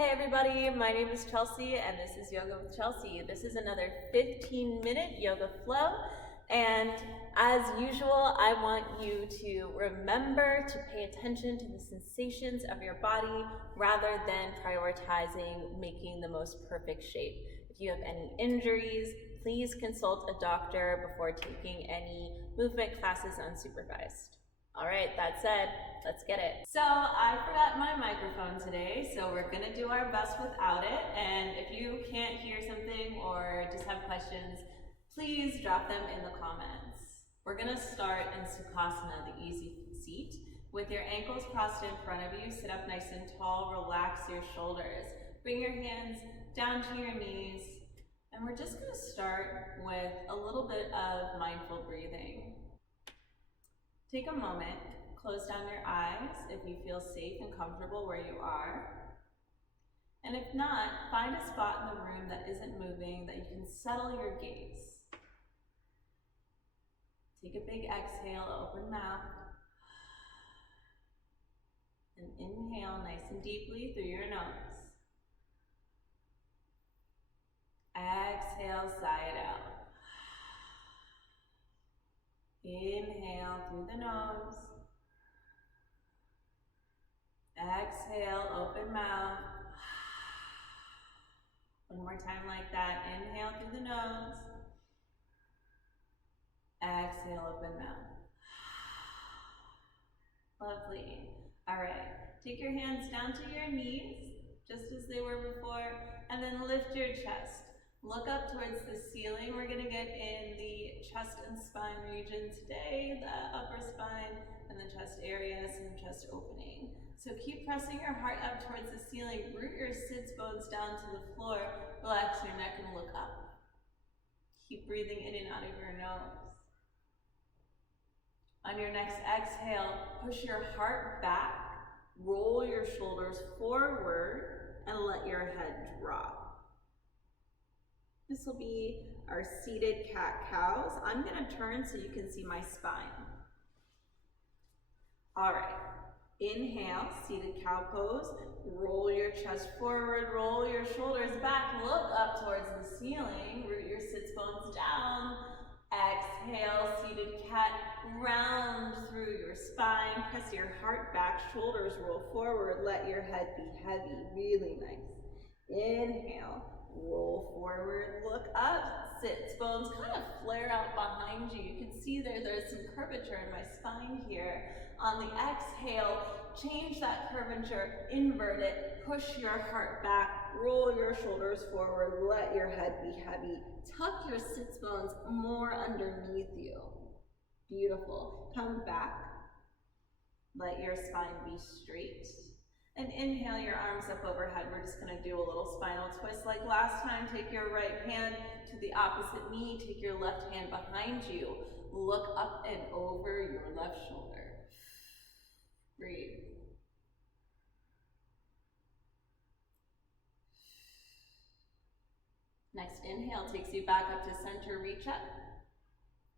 Hey everybody, my name is Chelsea and this is Yoga with Chelsea. This is another 15-minute yoga flow, and as usual, I want you to remember to pay attention to the sensations of your body rather than prioritizing making the most perfect shape. If you have any injuries, please consult a doctor before taking any movement classes unsupervised. All right, that said, let's get it. So I forgot my microphone today, so we're gonna do our best without it. And if you can't hear something or just have questions, please drop them in the comments. We're gonna start in Sukhasana, the easy seat. With your ankles crossed in front of you, sit up nice and tall, relax your shoulders. Bring your hands down to your knees. And we're just gonna start with a little bit of mindful breathing. Take a moment, close down your eyes if you feel safe and comfortable where you are. And if not, find a spot in the room that isn't moving that you can settle your gaze. Take a big exhale, open mouth. And inhale nice and deeply through your nose. Exhale, sigh it out. Inhale through the nose. Exhale, open mouth. One more time like that. Inhale through the nose. Exhale, open mouth. Lovely. All right. Take your hands down to your knees, just as they were before, and then lift your chest. Look up towards the ceiling. We're going to get in the chest and spine region today, the upper spine and the chest area, some chest opening. So keep pressing your heart up towards the ceiling. Root your sits bones down to the floor. Relax your neck and look up. Keep breathing in and out of your nose. On your next exhale, push your heart back, roll your shoulders forward, and let your head drop. This will be our seated cat-cows. I'm gonna turn so you can see my spine. All right, inhale, seated cow pose. Roll your chest forward, roll your shoulders back, look up towards the ceiling, root your sits bones down. Exhale, seated cat, round through your spine, press your heart back, shoulders roll forward, let your head be heavy, really nice. Inhale. Roll forward, look up, sits bones kind of flare out behind you. You can see there's some curvature in my spine here. On the exhale, change that curvature, invert it, push your heart back, roll your shoulders forward, let your head be heavy. Tuck your sits bones more underneath you. Beautiful. Come back. Let your spine be straight. And inhale your arms up overhead. We're just going to do a little spinal twist like last time. Take your right hand to the opposite knee. Take your left hand behind you. Look up and over your left shoulder. Breathe. Next inhale takes you back up to center, reach up.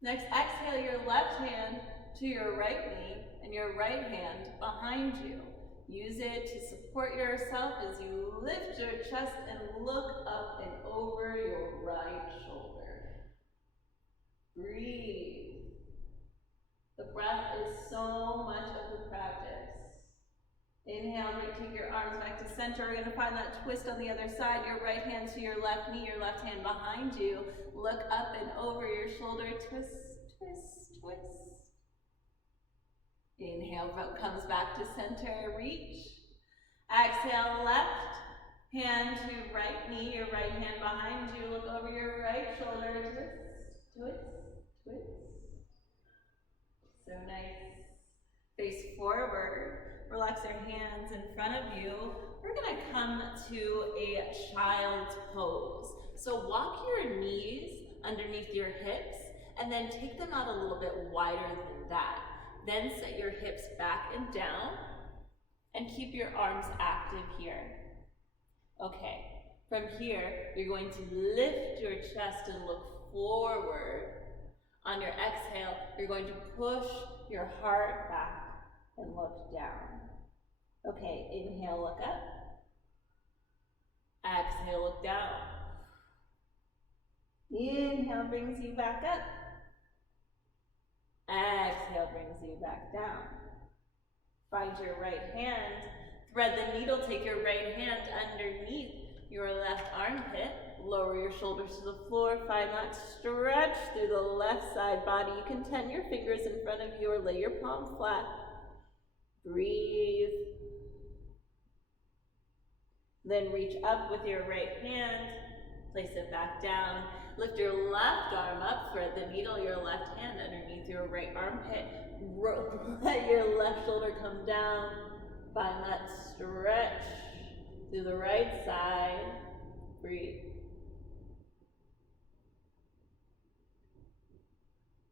Next exhale your left hand to your right knee and your right hand behind you. Use it to support yourself as you lift your chest and look up and over your right shoulder. Breathe. The breath is so much of the practice. Inhale, take your arms back to center. We're going to find that twist on the other side. Your right hand to your left knee, your left hand behind you. Look up and over your shoulder. Twist, twist, twist. Inhale, comes back to center, reach. Exhale, left hand to right knee, your right hand behind you. Look over your right shoulder, twist, twist, twist. So nice. Face forward, relax your hands in front of you. We're gonna come to a child's pose. So walk your knees underneath your hips and then take them out a little bit wider than that. Then set your hips back and down and keep your arms active here. Okay, from here, you're going to lift your chest and look forward. On your exhale, you're going to push your heart back and look down. Okay, inhale, look up. Exhale, look down. Inhale brings you back up. Exhale brings you back down. Find your right hand. Thread the needle, take your right hand underneath your left armpit. Lower your shoulders to the floor. Find that stretch through the left side body. You can tent your fingers in front of you or lay your palm flat. Breathe. Then reach up with your right hand. Place it back down. Lift your left arm up. Thread the needle, your left hand underneath your right armpit. Let your left shoulder come down. Find that stretch through the right side. Breathe.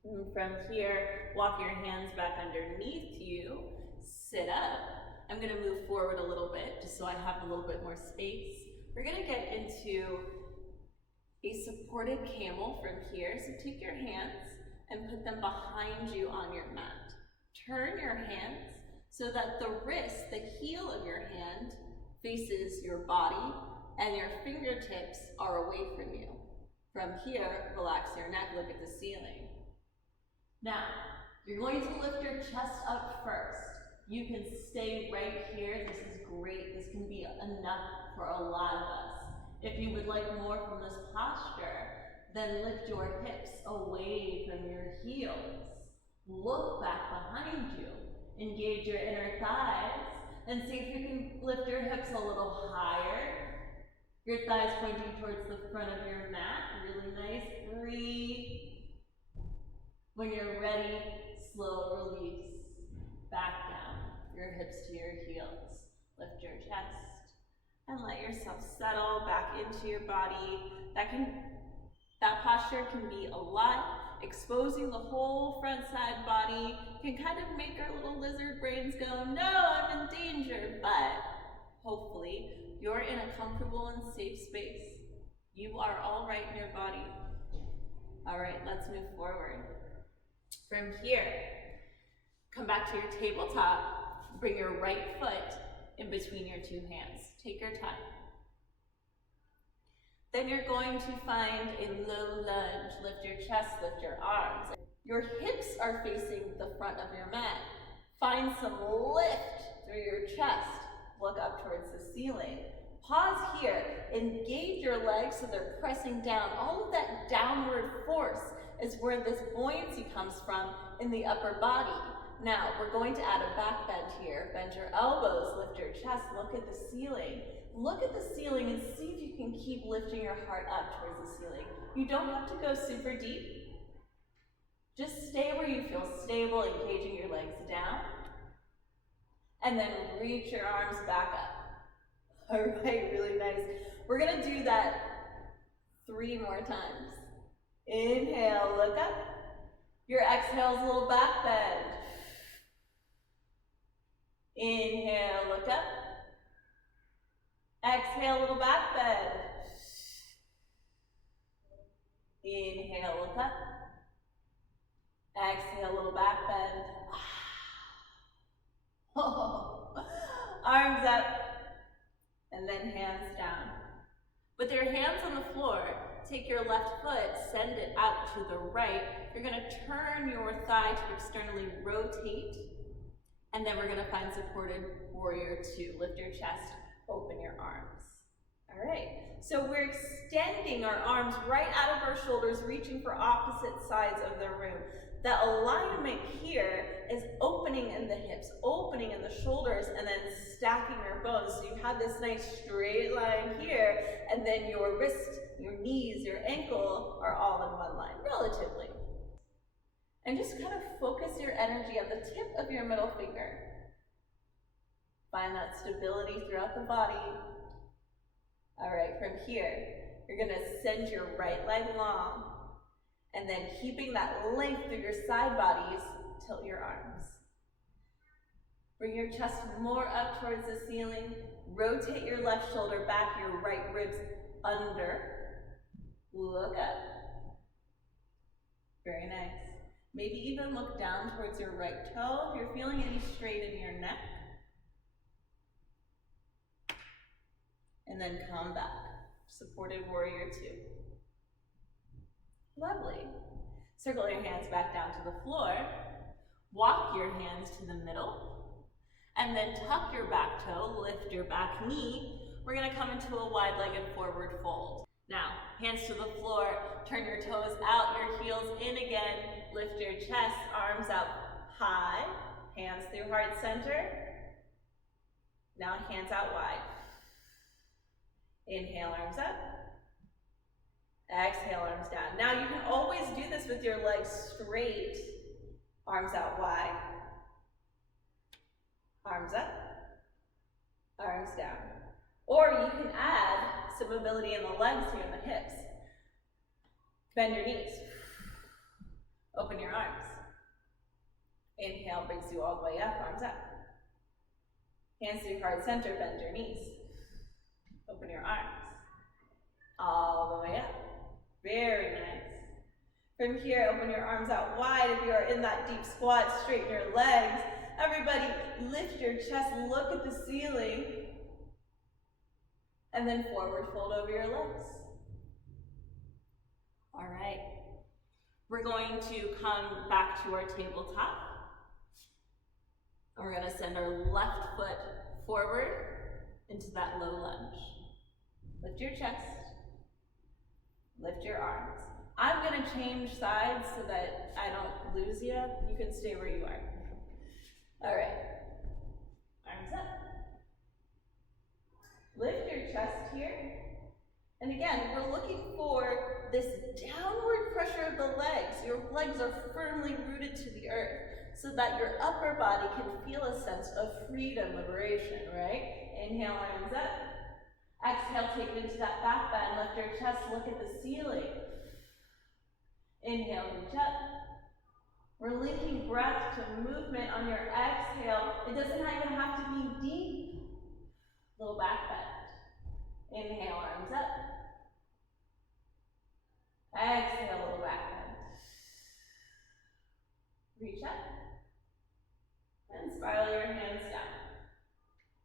And from here, walk your hands back underneath you. Sit up. I'm going to move forward a little bit just so I have a little bit more space. We're going to get into a supported camel from here. So take your hands and put them behind you on your mat. Turn your hands so that the wrist, the heel of your hand, faces your body and your fingertips are away from you. From here, relax your neck, look at the ceiling. Now, you're going to lift your chest up first. You can stay right here. This is great. This can be enough for a lot of us. If you would like more from this posture, then lift your hips away from your heels. Look back behind you. Engage your inner thighs and see if you can lift your hips a little higher. Your thighs pointing towards the front of your mat. Really nice. Breathe. When you're ready, slow release. Back down. Your hips to your heels. Lift your chest and let yourself settle back into your body. That posture can be a lot. Exposing the whole front side body can kind of make our little lizard brains go, no, I'm in danger. But hopefully you're in a comfortable and safe space. You are all right in your body. All right, let's move forward. From here, come back to your tabletop. Bring your right foot in between your two hands. Take your time. Then you're going to find a low lunge. Lift your chest, lift your arms. Your hips are facing the front of your mat. Find some lift through your chest. Look up towards the ceiling. Pause here. Engage your legs so they're pressing down. All of that downward force is where this buoyancy comes from in the upper body. Now, we're going to add a back bend here. Bend your elbows, lift your chest, look at the ceiling. Look at the ceiling and see if you can keep lifting your heart up towards the ceiling. You don't have to go super deep. Just stay where you feel stable, engaging your legs down. And then reach your arms back up. All right, really nice. We're gonna do that 3 more times. Inhale, look up. Your exhale is a little back bend. Inhale, look up. Exhale, little back bend. Inhale, look up. Exhale, little back bend. Arms up. And then hands down. With your hands on the floor, take your left foot, send it out to the right. You're going to turn your thigh to externally rotate. And then we're going to find supported warrior 2. Lift your chest, open your arms. All right, so we're extending our arms right out of our shoulders, reaching for opposite sides of the room. The alignment here is opening in the hips, opening in the shoulders, and then stacking your bones. So you have this nice straight line here, and then your wrist, your knees, your ankle are all in one line, relatively. And just kind of focus your energy on the tip of your middle finger. Find that stability throughout the body. All right, from here, you're gonna send your right leg long, and then keeping that length through your side bodies, tilt your arms. Bring your chest more up towards the ceiling. Rotate your left shoulder back, your right ribs under. Look up. Very nice. Maybe even look down towards your right toe if you're feeling any strain in your neck. And then come back. Supported warrior two. Lovely. Circle your hands back down to the floor. Walk your hands to the middle. And then tuck your back toe, lift your back knee. We're gonna come into a wide-legged forward fold. Now, hands to the floor, turn your toes out, your heels in again, lift your chest, arms out high, hands through heart center. Now hands out wide. Inhale, arms up. Exhale, arms down. Now you can always do this with your legs straight, arms out wide. Arms up, arms down. Or you can add some mobility in the legs here in the hips. Bend your knees. Open your arms. Inhale brings you all the way up, arms up. Hands through heart center, bend your knees. Open your arms. All the way up. Very nice. From here, open your arms out wide. If you are in that deep squat, straighten your legs. Everybody, lift your chest, look at the ceiling. And then forward fold over your legs. All right. We're going to come back to our tabletop. And we're going to send our left foot forward into that low lunge. Lift your chest. Lift your arms. I'm going to change sides so that I don't lose you. You can stay where you are. All right. Arms up. Lift your chest here. And again, we're looking for this downward pressure of the legs. Your legs are firmly rooted to the earth so that your upper body can feel a sense of freedom, liberation, right? Inhale, arms up. Exhale, take it into that back bend. Lift your chest, look at the ceiling. Inhale, reach up. We're linking breath to movement on your exhale. It doesn't even have to be deep. Little back bend. Inhale, arms up. Exhale, little back bend. Reach up. And spiral your hands down.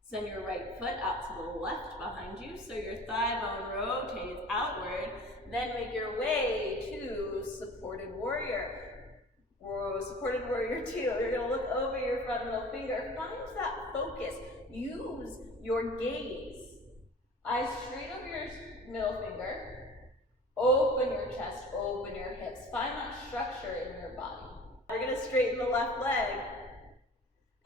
Send your right foot out to the left behind you so your thigh bone rotates outward. Then make your way to supported warrior. Supported warrior two. You're going to look over your front middle finger. Find that focus. Use your gaze. Eyes straight over your middle finger. Open your chest, open your hips. Find that structure in your body. You're going to straighten the left leg.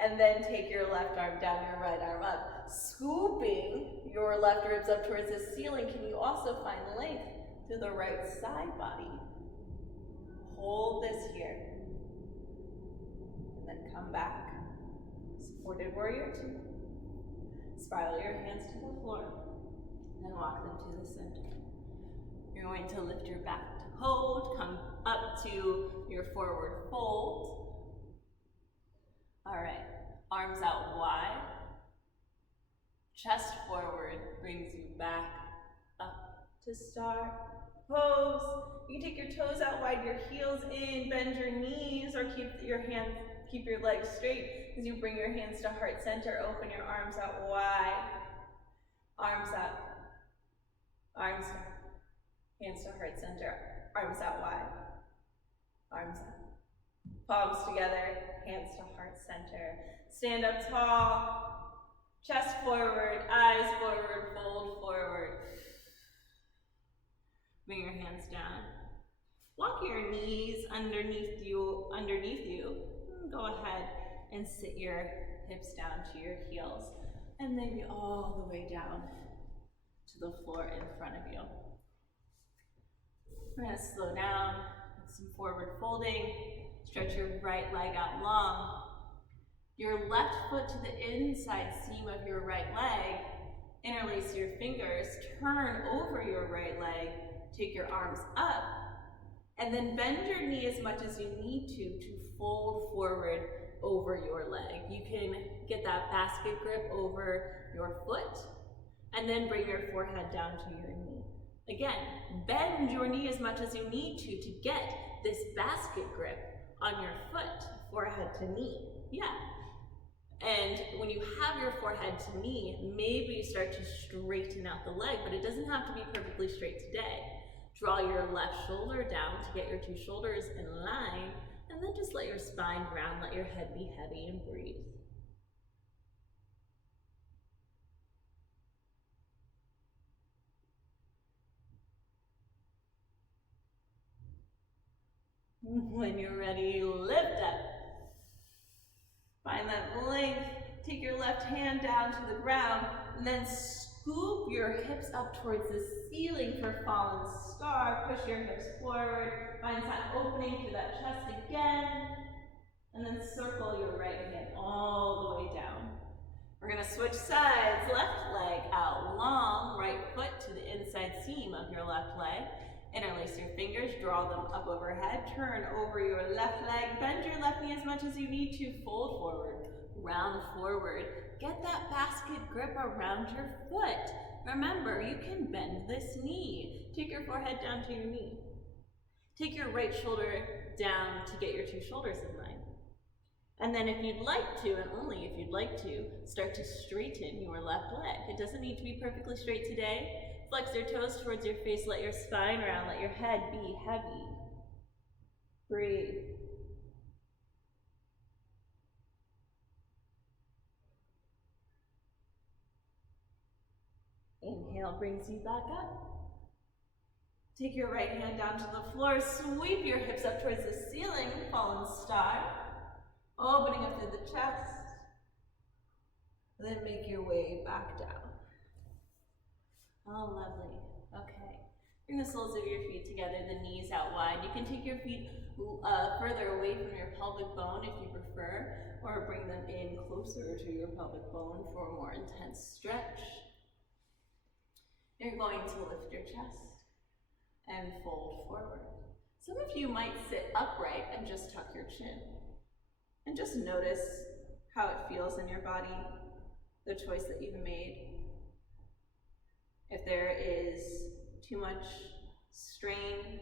And then take your left arm down, your right arm up. Scooping your left ribs up towards the ceiling. Can you also find length through the right side body? Hold this here. And then come back. Supported warrior two. Spiral your hands to the floor. And walk them to the center. You're going to lift your back to hold. Come up to your forward fold. All right, arms out wide, chest forward, brings you back up to start pose. You can take your toes out wide, your heels in, bend your knees, or keep your legs straight as you bring your hands to heart center. Open your arms out wide, arms up, arms down, hands to heart center, arms out wide, arms up. Palms together, hands to heart center. Stand up tall, chest forward, eyes forward, fold forward. Bring your hands down. Walk your knees underneath you. Go ahead and sit your hips down to your heels and maybe all the way down to the floor in front of you. We're going to slow down with some forward folding. Stretch your right leg out long. Your left foot to the inside seam of your right leg. Interlace your fingers. Turn over your right leg. Take your arms up. And then bend your knee as much as you need to fold forward over your leg. You can get that basket grip over your foot. And then bring your forehead down to your knee. Again, bend your knee as much as you need to get this basket grip on your foot, forehead to knee. Yeah. And when you have your forehead to knee, maybe you start to straighten out the leg, but it doesn't have to be perfectly straight today. Draw your left shoulder down to get your two shoulders in line, and then just let your spine round, let your head be heavy, and breathe. When you're ready, lift up. Find that length. Take your left hand down to the ground, and then scoop your hips up towards the ceiling for fallen star. Push your hips forward. Find that opening through that chest again, and then circle your right hand all the way down. We're gonna switch sides. Left leg out long, right foot to the inside seam of your left leg. Interlace your fingers, draw them up overhead, turn over your left leg, bend your left knee as much as you need to, fold forward, round forward. Get that basket grip around your foot. Remember, you can bend this knee. Take your forehead down to your knee. Take your right shoulder down to get your two shoulders in line. And then if you'd like to, and only if you'd like to, start to straighten your left leg. It doesn't need to be perfectly straight today. Flex your toes towards your face, let your spine round, let your head be heavy. Breathe. Inhale brings you back up. Take your right hand down to the floor, sweep your hips up towards the ceiling, fallen star. Opening up through the chest. Then make your way back down. Oh, lovely. Okay. Bring the soles of your feet together, the knees out wide. You can take your feet further away from your pelvic bone if you prefer, or bring them in closer to your pelvic bone for a more intense stretch. You're going to lift your chest and fold forward. Some of you might sit upright and just tuck your chin. And just notice how it feels in your body, the choice that you've made. If there is too much strain,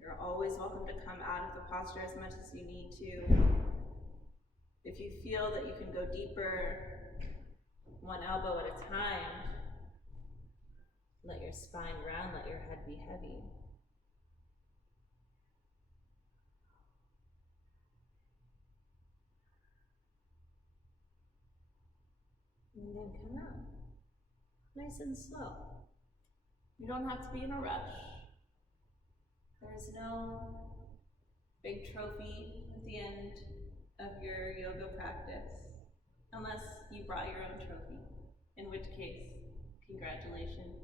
you're always welcome to come out of the posture as much as you need to. If you feel that you can go deeper, one elbow at a time, let your spine round, let your head be heavy. And then come out, nice and slow. You don't have to be in a rush. There's no big trophy at the end of your yoga practice, unless you brought your own trophy, in which case, congratulations.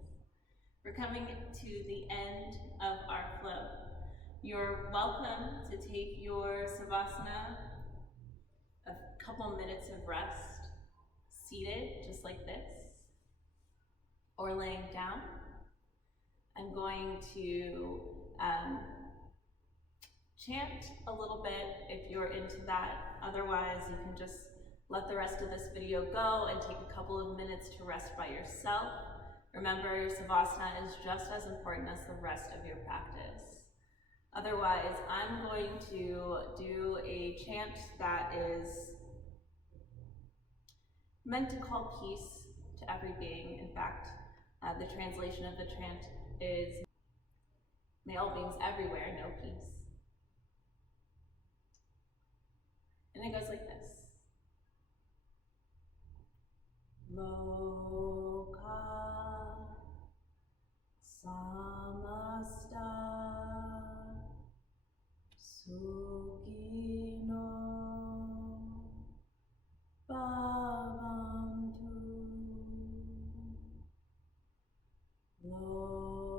We're coming to the end of our flow. You're welcome to take your savasana, a couple minutes of rest, seated, just like this, or laying down. I'm going to chant a little bit if you're into that. Otherwise, you can just let the rest of this video go and take a couple of minutes to rest by yourself. Remember, your savasana is just as important as the rest of your practice. Otherwise, I'm going to do a chant that is meant to call peace to every being. In fact, the translation of the chant is, may all beings everywhere know peace. And it goes like this. Loka samasta sukhino bhavantu. Loka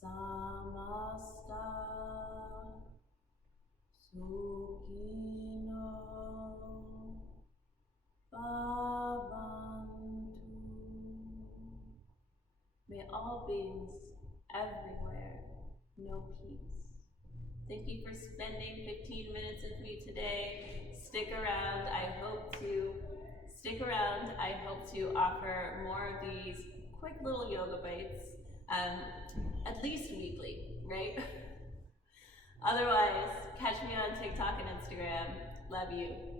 samasta sukhino bhavantu. May all beings everywhere know peace. Thank you for spending 15 minutes with me today. Stick around. I hope to offer more of these quick little yoga bites, at least weekly, right? Otherwise, catch me on TikTok and Instagram. Love you.